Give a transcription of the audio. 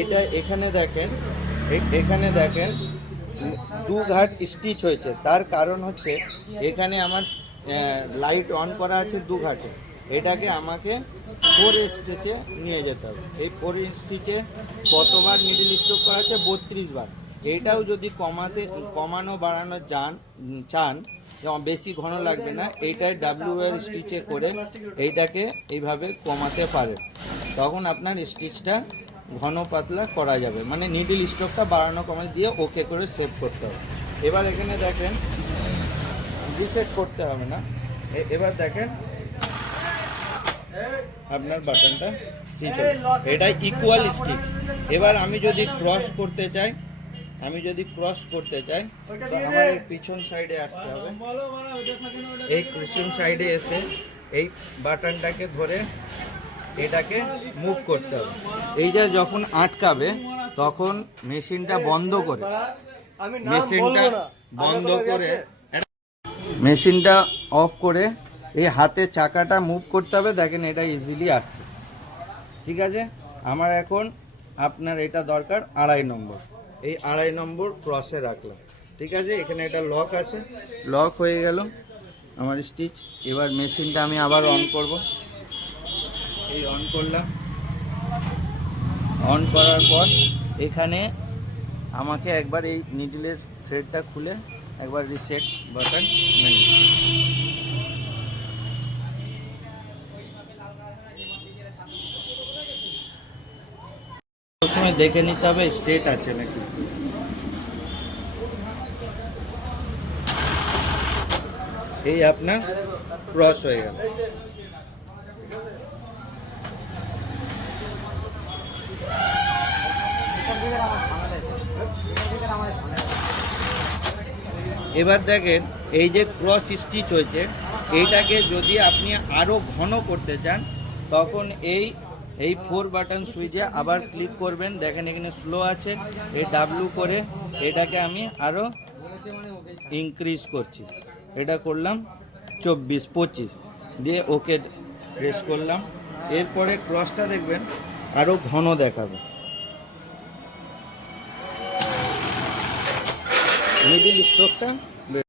এটা এখানে দেখেন, এখানে দেখেন 2 ঘাট স্টিচ হয়েছে। তার কারণ হচ্ছে এখানে আমার লাইট অন করা আছে 2 ঘাটে, এটাকে আমাকে 4 স্টিচে নিয়ে যেতে হবে। এই 4 স্টিচে কতবার মিডিল স্ট্রোক করা আছে? 32 বার। এটাও যদি কমানো বাড়ানো চান, যেমন বেশি ঘন লাগবে না, এইটাই ডাব্লিউ এর স্টিচে করে এইটাকে এইভাবে কমাতে পারেন। তখন আপনার স্টিচটা ঘন পাতলা করা যাবে, মানে নিডল স্ট্রোকটা বাড়ানো কমানো দিয়ে ওকে করে সেভ করতে হবে। এবার এখানে দেখেন রিসেট করতে হবে না। এবার দেখেন আপনার বাটনটা ঠিক আছে, এটা ইকুয়াল স্টিচ। এবার আমি যদি ক্রস করতে চাই তো আমার এই পিছন সাইডে আসতে হবে। এই পিছন সাইডে এসে এই বাটনটাকে ধরে এটাকে মুভ করতে হবে। এইটা যখন আটকাবে তখন মেশিনটা বন্ধ করে মেশিনটা অফ করে এই হাতের চাকাটা মুভ করতে হবে। দেখেন এটা ইজিলি আসছে। ঠিক আছে, আমার এখন আপনার এটা দরকার 2.5 নম্বর। এই 2.5 নম্বর ক্রসে রাখলাম। ঠিক আছে, এখানে এটা লক আছে, লক হয়ে গেল আমার স্টিচ। এবার মেশিনটা আমি আবার অন করব। এই অন করলাম। অন করার পর এখানে আমাকে একবার এই নিডলের থ্রেডটা খুলে একবার রিসেট বাটন মেনে সময় দেখে নিতে হবে স্ট্রেট আছে নাকি। এই আপনার ক্রস হয়ে গেল। এবার দেখেন এই যে ক্রস স্টিচ হয়েছে, এইটাকে যদি আপনি আরো ঘন করতে চান তখন এই 4 বাটন সুইচে আবার ক্লিক করবেন। দেখেন এখানে স্লো আছে, এই ডাব্লু করে এটাকে আমি আরো ইনক্রিজ করছি। এটা করলাম 24, 25 দিয়ে ওকে প্রেস করলাম। এরপরে ক্রসটা দেখবেন আরো ঘন দেখাবে। মিডিল স্ট্রোকটা